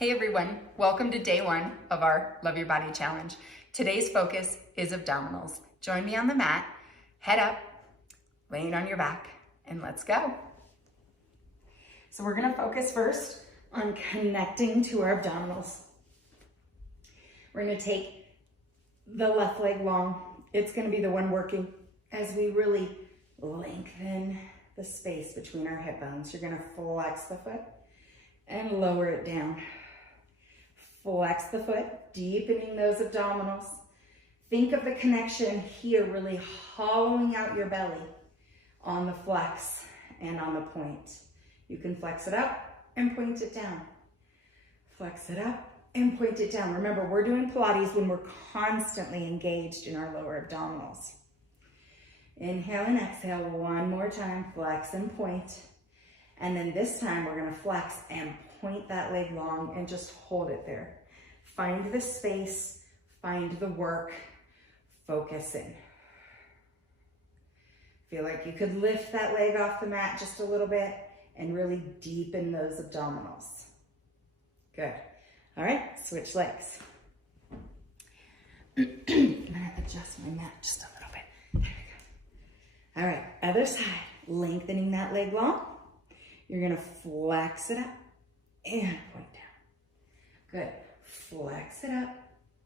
Hey everyone, welcome to day one of our Love Your Body Challenge. Today's focus is abdominals. Join me on the mat, head up, laying on your back, and let's go. So we're gonna focus first on connecting to our abdominals. We're gonna take the left leg long. It's gonna be the one working as we really lengthen the space between our hip bones. You're gonna flex the foot and lower it down. Flex the foot, deepening those abdominals. Think of the connection here, really hollowing out your belly on the flex and on the point. You can flex it up and point it down. Flex it up and point it down. Remember, we're doing Pilates when we're constantly engaged in our lower abdominals. Inhale and exhale one more time, flex and point. And then this time we're gonna flex and point that leg long and just hold it there. Find the space, find the work, focus in. Feel like you could lift that leg off the mat just a little bit and really deepen those abdominals. Good. All right, switch legs. I'm gonna adjust my mat just a little bit. There we go. All right, other side, lengthening that leg long. You're gonna flex it up and point down. Good. Flex it up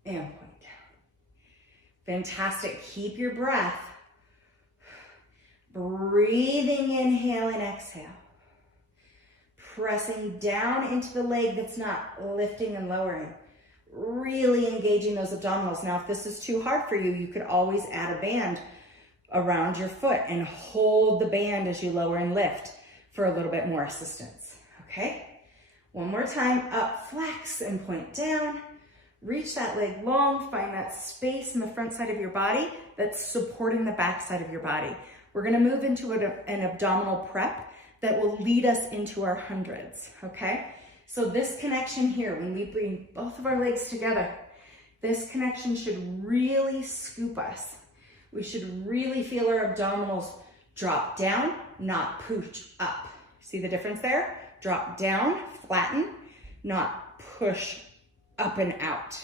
and point down. Fantastic. Keep your breath. Breathing, inhale and exhale. Pressing down into the leg that's not lifting and lowering. Really engaging those abdominals. Now, if this is too hard for you, you could always add a band around your foot and hold the band as you lower and lift for a little bit more assistance, okay? One more time, up, flex, and point down. Reach that leg long, find that space in the front side of your body that's supporting the back side of your body. We're gonna move into an abdominal prep that will lead us into our hundreds, okay? So this connection here, when we bring both of our legs together, this connection should really scoop us. We should really feel our abdominals drop down, not push up. See the difference there? Drop down, flatten, not push up and out,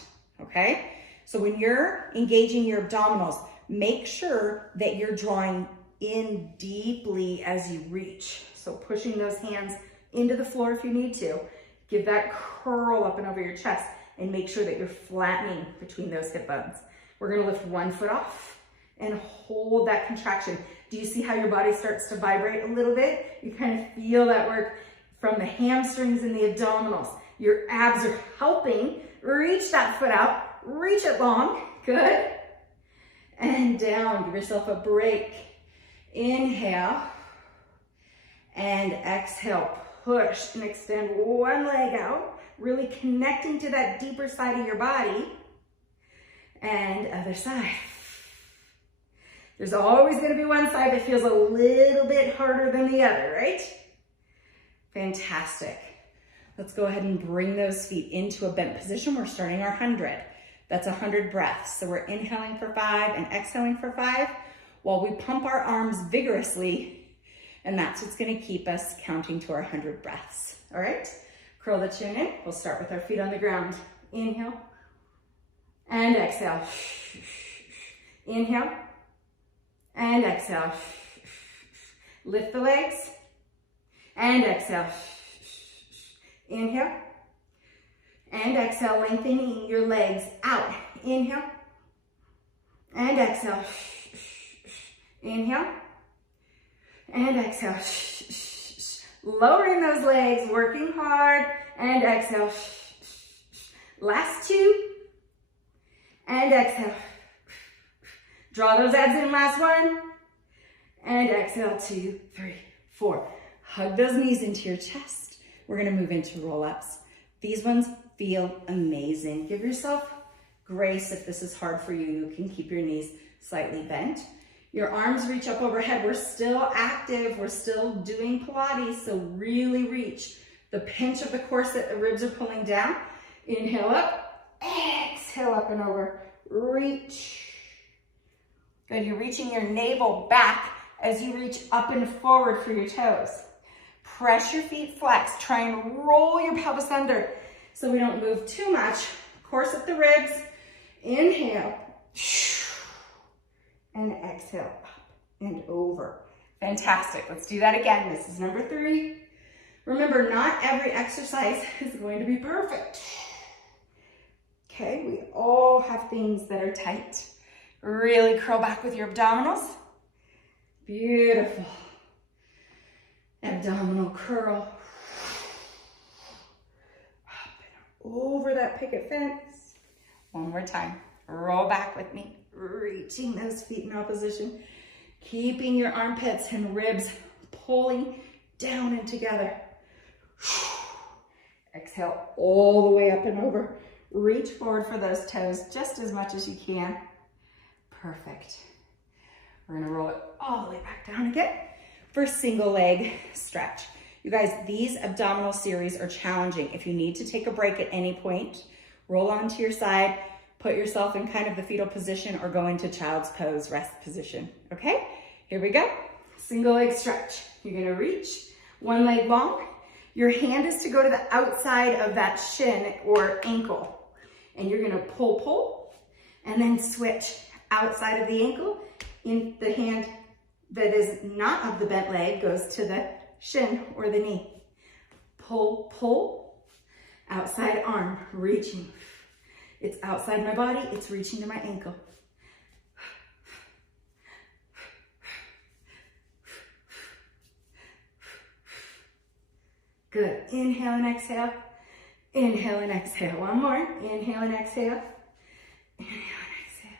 okay? So when you're engaging your abdominals, make sure that you're drawing in deeply as you reach. So pushing those hands into the floor if you need to. Give that curl up and over your chest and make sure that you're flattening between those hip bones. We're gonna lift one foot off and hold that contraction. Do you see how your body starts to vibrate a little bit? You kind of feel that work from the hamstrings and the abdominals. Your abs are helping. Reach that foot out, reach it long, good. And down, give yourself a break. Inhale and exhale, push and extend one leg out, really connecting to that deeper side of your body. And other side. There's always gonna be one side that feels a little bit harder than the other, right? Fantastic. Let's go ahead and bring those feet into a bent position. We're starting our 100. That's 100 breaths. So we're inhaling for 5 and exhaling for 5 while we pump our arms vigorously. And that's what's gonna keep us counting to our 100 breaths. All right? Curl the chin in. We'll start with our feet on the ground. Inhale and exhale. Inhale and exhale. Lift the legs and exhale. Inhale and exhale, lengthening your legs out. Inhale and exhale. Inhale and exhale. Lowering those legs, working hard, and exhale. Last two and exhale. Draw those abs in, last one. And exhale, 2, 3, 4. Hug those knees into your chest. We're gonna move into roll-ups. These ones feel amazing. Give yourself grace if this is hard for you. You can keep your knees slightly bent. Your arms reach up overhead. We're still active. We're still doing Pilates, so really reach. The pinch of the corset, the ribs are pulling down. Inhale up, exhale up and over. Reach. Good, you're reaching your navel back as you reach up and forward for your toes. Press your feet flex. Try and roll your pelvis under. so we don't move too much. Corset the ribs. Inhale. And exhale, up and over. Fantastic. Let's do that again. This is number 3. Remember, not every exercise is going to be perfect. Okay, we all have things that are tight. Really curl back with your abdominals. Beautiful. Abdominal curl. Up and over that picket fence. One more time. Roll back with me. Reaching those feet in opposition. Keeping your armpits and ribs pulling down and together. Exhale all the way up and over. Reach forward for those toes just as much as you can. Perfect. We're gonna roll it all the way back down again for single leg stretch. You guys, these abdominal series are challenging. If you need to take a break at any point, roll onto your side, put yourself in kind of the fetal position or go into child's pose, rest position, okay? Here we go. Single leg stretch. You're gonna reach one leg long. Your hand is to go to the outside of that shin or ankle. And you're gonna pull, and then switch outside of the ankle. In the hand that is not of the bent leg goes to the shin or the knee. Pull, outside arm, reaching. It's outside my body, it's reaching to my ankle. Good, inhale and exhale. Inhale and exhale, one more. Inhale and exhale. Inhale and exhale.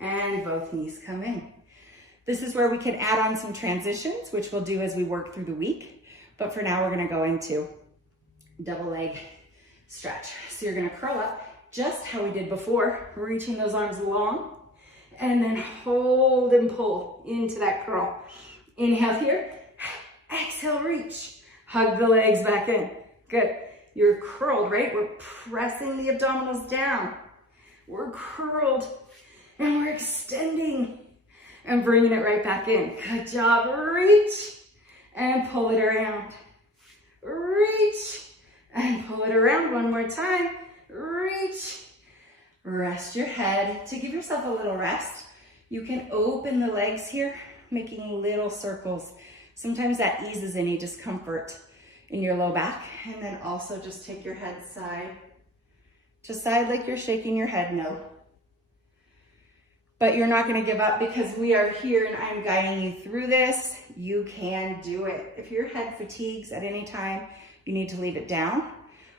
And both knees come in. This is where we could add on some transitions, which we'll do as we work through the week. But for now, we're gonna go into double leg stretch. So you're gonna curl up just how we did before, reaching those arms long, and then hold and pull into that curl. Inhale here, exhale, reach. Hug the legs back in. Good. You're curled, right? We're pressing the abdominals down. We're curled and we're extending and bringing it right back in. Good job. Reach and pull it around. Reach and pull it around. One more time. Reach. Rest your head. To give yourself a little rest, you can open the legs here, making little circles. Sometimes that eases any discomfort in your low back. And then also just take your head side to side like you're shaking your head, no. But you're not gonna give up because we are here and I'm guiding you through this. You can do it. If your head fatigues at any time, you need to leave it down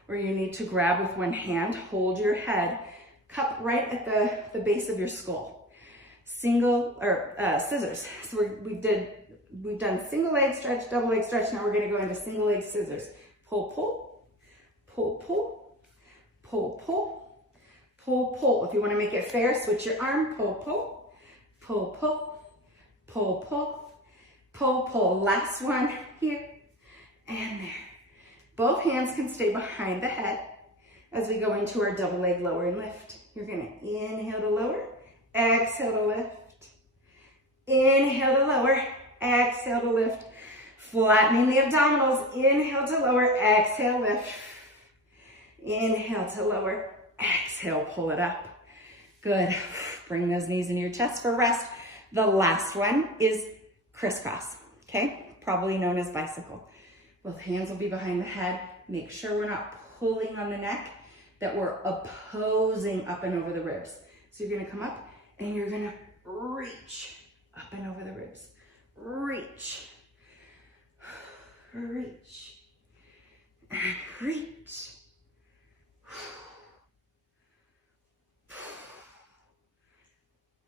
or you need to grab with one hand, hold your head, cup right at the base of your skull. Scissors. So we've done single leg stretch, double leg stretch. Now we're gonna go into single leg scissors. Pull, pull, pull, pull, pull, pull, pull, pull. If you wanna make it fair, switch your arm, pull, pull, pull, pull, pull, pull, pull, pull. Last one here and there. Both hands can stay behind the head as we go into our double leg lower and lift. You're gonna inhale to lower, exhale to lift. Inhale to lower, exhale to lift. Flattening the abdominals. Inhale to lower, exhale, lift. Inhale to lower, exhale, pull it up. Good. Bring those knees into your chest for rest. The last one is crisscross, okay? Probably known as bicycle. Both hands will be behind the head. Make sure we're not pulling on the neck, that we're opposing up and over the ribs. So you're gonna come up and you're gonna reach up and over the ribs. Reach, reach, and reach.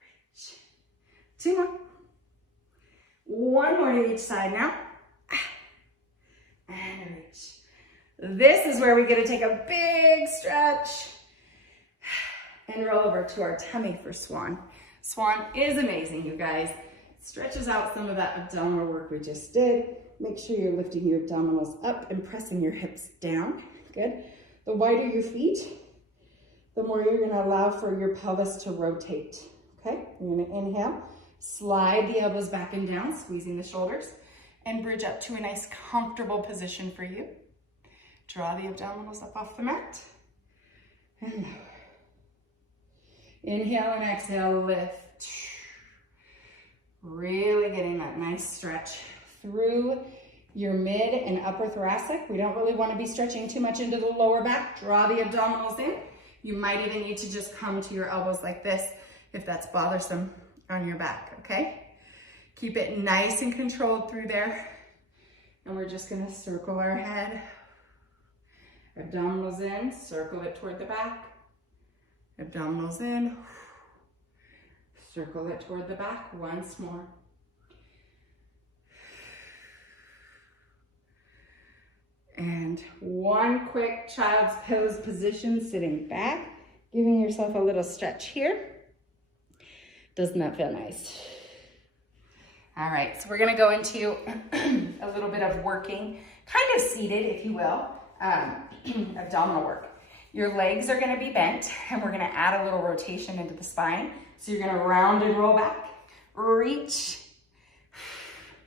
Reach. Two more. One more to each side now. And reach. This is where we get to take a big stretch and roll over to our tummy for Swan. Swan is amazing, you guys. Stretches out some of that abdominal work we just did. Make sure you're lifting your abdominals up and pressing your hips down. Good. The wider your feet, the more you're gonna allow for your pelvis to rotate. Okay, you're gonna inhale, slide the elbows back and down, squeezing the shoulders, and bridge up to a nice comfortable position for you. Draw the abdominals up off the mat. And lower. Inhale and exhale, lift. Really getting that nice stretch through your mid and upper thoracic. We don't really want to be stretching too much into the lower back. Draw the abdominals in. You might even need to just come to your elbows like this if that's bothersome on your back, okay? Keep it nice and controlled through there. And we're just gonna circle our head. Abdominals in, circle it toward the back. Abdominals in, circle it toward the back once more. And one quick child's pose position, sitting back, giving yourself a little stretch here. Doesn't that feel nice? All right, so we're gonna go into a little bit of working, kind of seated, if you will, abdominal work. Your legs are gonna be bent, and we're gonna add a little rotation into the spine. So you're gonna round and roll back, reach,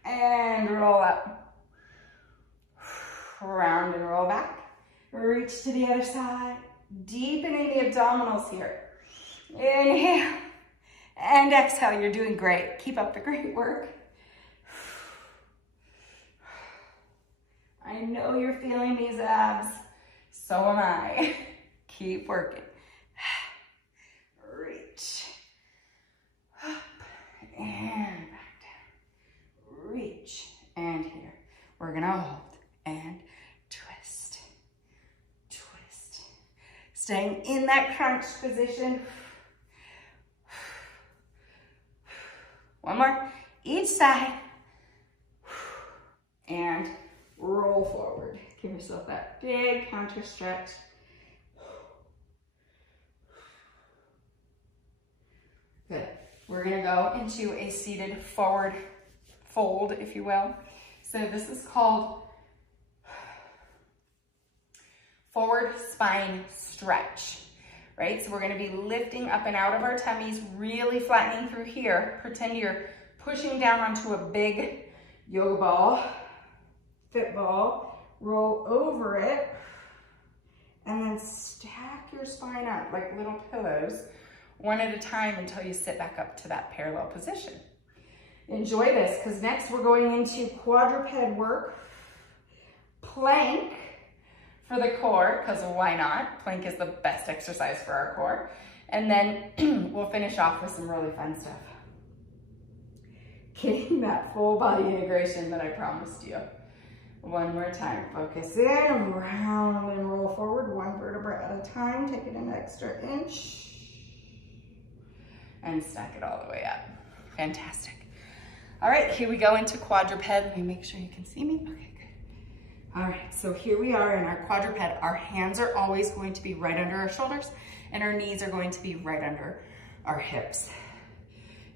and roll up. Round and roll back, reach to the other side, deepening the abdominals here. Inhale and exhale, you're doing great. Keep up the great work. I know you're feeling these abs, so am I. Keep working. Reach, up and back down. Reach, and here. We're gonna hold and twist, twist. Staying in that crunch position. One more, each side. And roll forward. Give yourself that big counter stretch. Good. We're gonna go into a seated forward fold, if you will. So this is called forward spine stretch, right? So we're gonna be lifting up and out of our tummies, really flattening through here. Pretend you're pushing down onto a big yoga ball, fit ball, roll over it, and then stack your spine up like little pillows, one at a time until you sit back up to that parallel position. Enjoy this, because next we're going into quadruped work. Plank for the core, because why not? Plank is the best exercise for our core. And then we'll finish off with some really fun stuff. Getting that full body integration that I promised you. One more time, focus in, round and roll forward, one vertebra at a time, take it an extra inch, and stack it all the way up. Fantastic. All right, here we go into quadruped. Let me make sure you can see me. Okay, good. All right, so here we are in our quadruped. Our hands are always going to be right under our shoulders, and our knees are going to be right under our hips.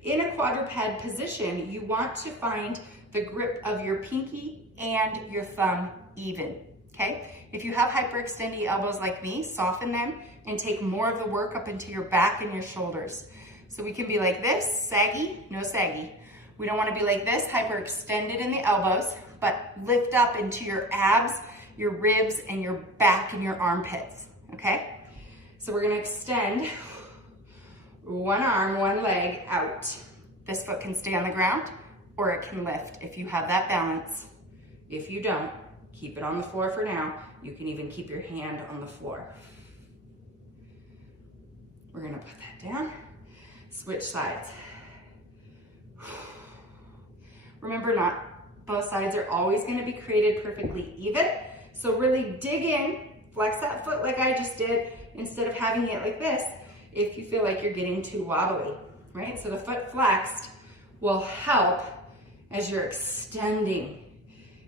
In a quadruped position, you want to find the grip of your pinky and your thumb even, okay? If you have hyperextended elbows like me, soften them and take more of the work up into your back and your shoulders. So we can be like this, saggy, no saggy. We don't want to be like this, hyperextended in the elbows, but lift up into your abs, your ribs, and your back and your armpits, okay? So we're gonna extend one arm, one leg out. This foot can stay on the ground or it can lift if you have that balance. If you don't, keep it on the floor for now. You can even keep your hand on the floor. We're gonna put that down. Switch sides. Remember, not both sides are always gonna be created perfectly even. So really dig in, flex that foot like I just did, instead of having it like this, if you feel like you're getting too wobbly, right? So the foot flexed will help as you're extending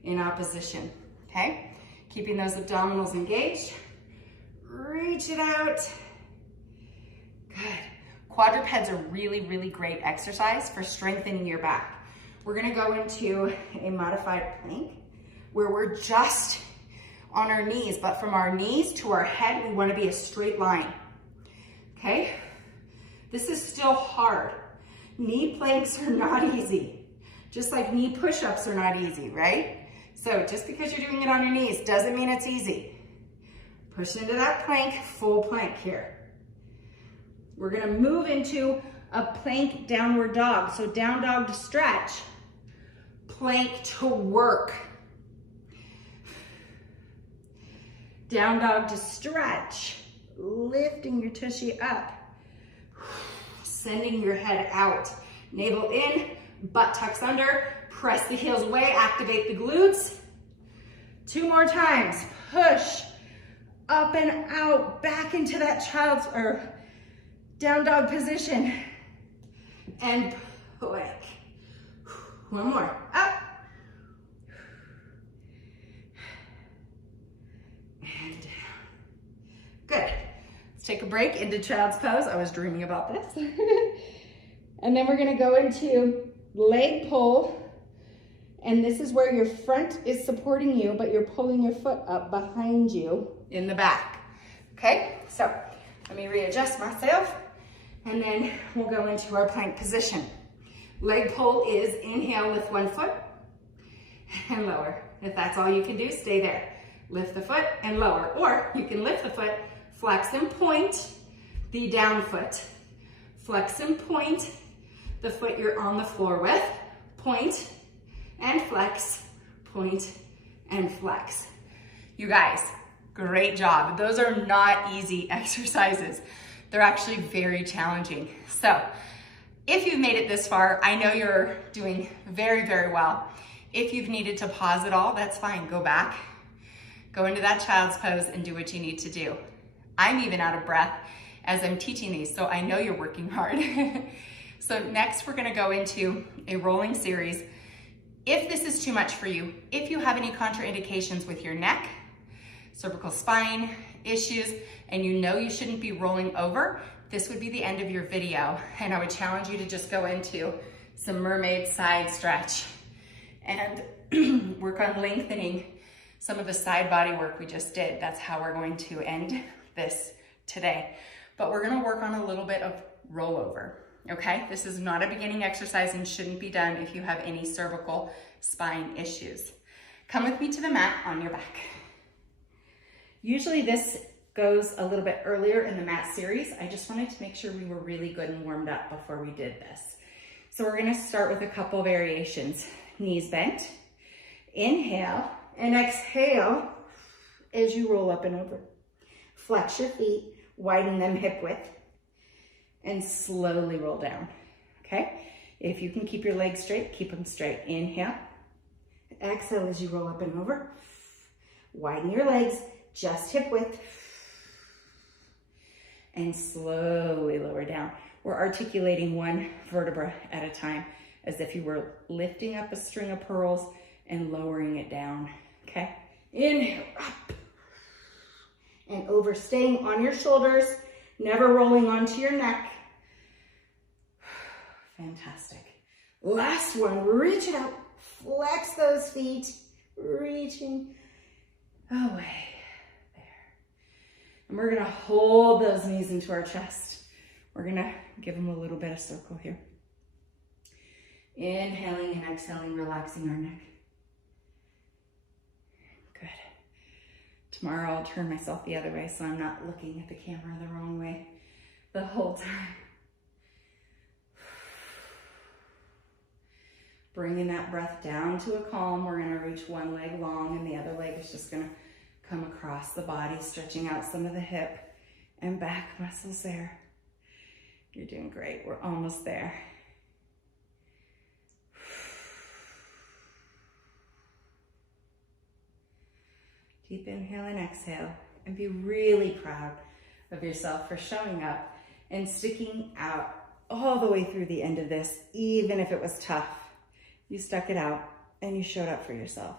in opposition, okay? Keeping those abdominals engaged. Reach it out. Good. Quadrupeds are really, really great exercise for strengthening your back. We're gonna go into a modified plank where we're just on our knees, but from our knees to our head, we wanna be a straight line, okay? This is still hard. Knee planks are not easy, just like knee push-ups are not easy, right? So just because you're doing it on your knees doesn't mean it's easy. Push into that plank, full plank here. We're gonna move into a plank downward dog. So down dog to stretch, plank to work. Down dog to stretch, lifting your tushy up, sending your head out. Navel in, butt tucks under, press the heels away, activate the glutes. 2 more times, push, up and out, back into that child's or down dog position. And plank. 1 more, up. And down. Good. Let's take a break into child's pose. I was dreaming about this. And then we're gonna go into leg pull. And this is where your front is supporting you, but you're pulling your foot up behind you in the back. Okay, so let me readjust myself. And then we'll go into our plank position. Leg pull is inhale, lift 1 foot and lower. If that's all you can do, stay there. Lift the foot and lower. Or you can lift the foot, flex and point the down foot. Flex and point the foot you're on the floor with. Point and flex, point and flex. You guys, great job. Those are not easy exercises. They're actually very challenging. So if you've made it this far, I know you're doing very, very well. If you've needed to pause it all, that's fine. Go back, go into that child's pose and do what you need to do. I'm even out of breath as I'm teaching these, so I know you're working hard. So next we're gonna go into a rolling series. If this is too much for you, if you have any contraindications with your neck, cervical spine issues, and you know you shouldn't be rolling over, this would be the end of your video. And I would challenge you to just go into some mermaid side stretch and work on lengthening some of the side body work we just did. That's how we're going to end this today. But we're gonna work on a little bit of rollover, okay? This is not a beginning exercise and shouldn't be done if you have any cervical spine issues. Come with me to the mat on your back. Usually this goes a little bit earlier in the mat series. I just wanted to make sure we were really good and warmed up before we did this. So we're gonna start with a couple variations. Knees bent, inhale, and exhale as you roll up and over. Flex your feet, widen them hip width, and slowly roll down, okay? If you can keep your legs straight, keep them straight. Inhale, exhale as you roll up and over. Widen your legs, just hip width, and slowly lower down. We're articulating 1 vertebra at a time, as if you were lifting up a string of pearls and lowering it down, okay? Inhale, up and over, staying on your shoulders, never rolling onto your neck. Fantastic. Last one, reach it out, flex those feet, reaching away. And we're gonna hold those knees into our chest. We're gonna give them a little bit of circle here. Inhaling and exhaling, relaxing our neck. Good. Tomorrow I'll turn myself the other way so I'm not looking at the camera the wrong way the whole time. Bringing that breath down to a calm. We're gonna reach one leg long and the other leg is just gonna come across the body, stretching out some of the hip and back muscles there. You're doing great. We're almost there. Deep inhale and exhale, and be really proud of yourself for showing up and sticking out all the way through the end of this, even if it was tough. You stuck it out and you showed up for yourself.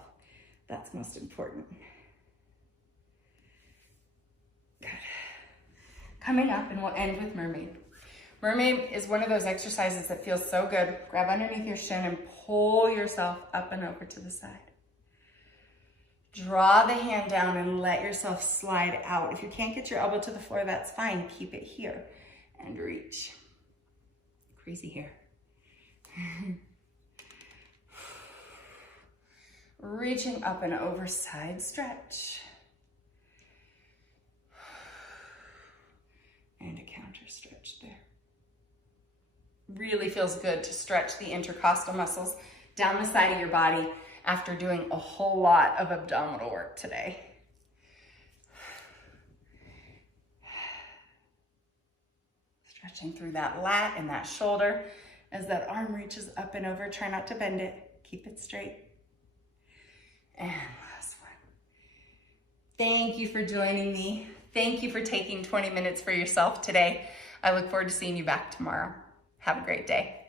That's most important. Good. Coming up, and we'll end with Mermaid. Mermaid is one of those exercises that feels so good. Grab underneath your shin and pull yourself up and over to the side. Draw the hand down and let yourself slide out. If you can't get your elbow to the floor, that's fine. Keep it here and reach. Crazy here. Reaching up and over, side stretch. counter stretch there. Really feels good to stretch the intercostal muscles down the side of your body after doing a whole lot of abdominal work today. Stretching through that lat and that shoulder as that arm reaches up and over. Try not to bend it. Keep it straight. And last one. Thank you for joining me. Thank you for taking 20 minutes for yourself today. I look forward to seeing you back tomorrow. Have a great day.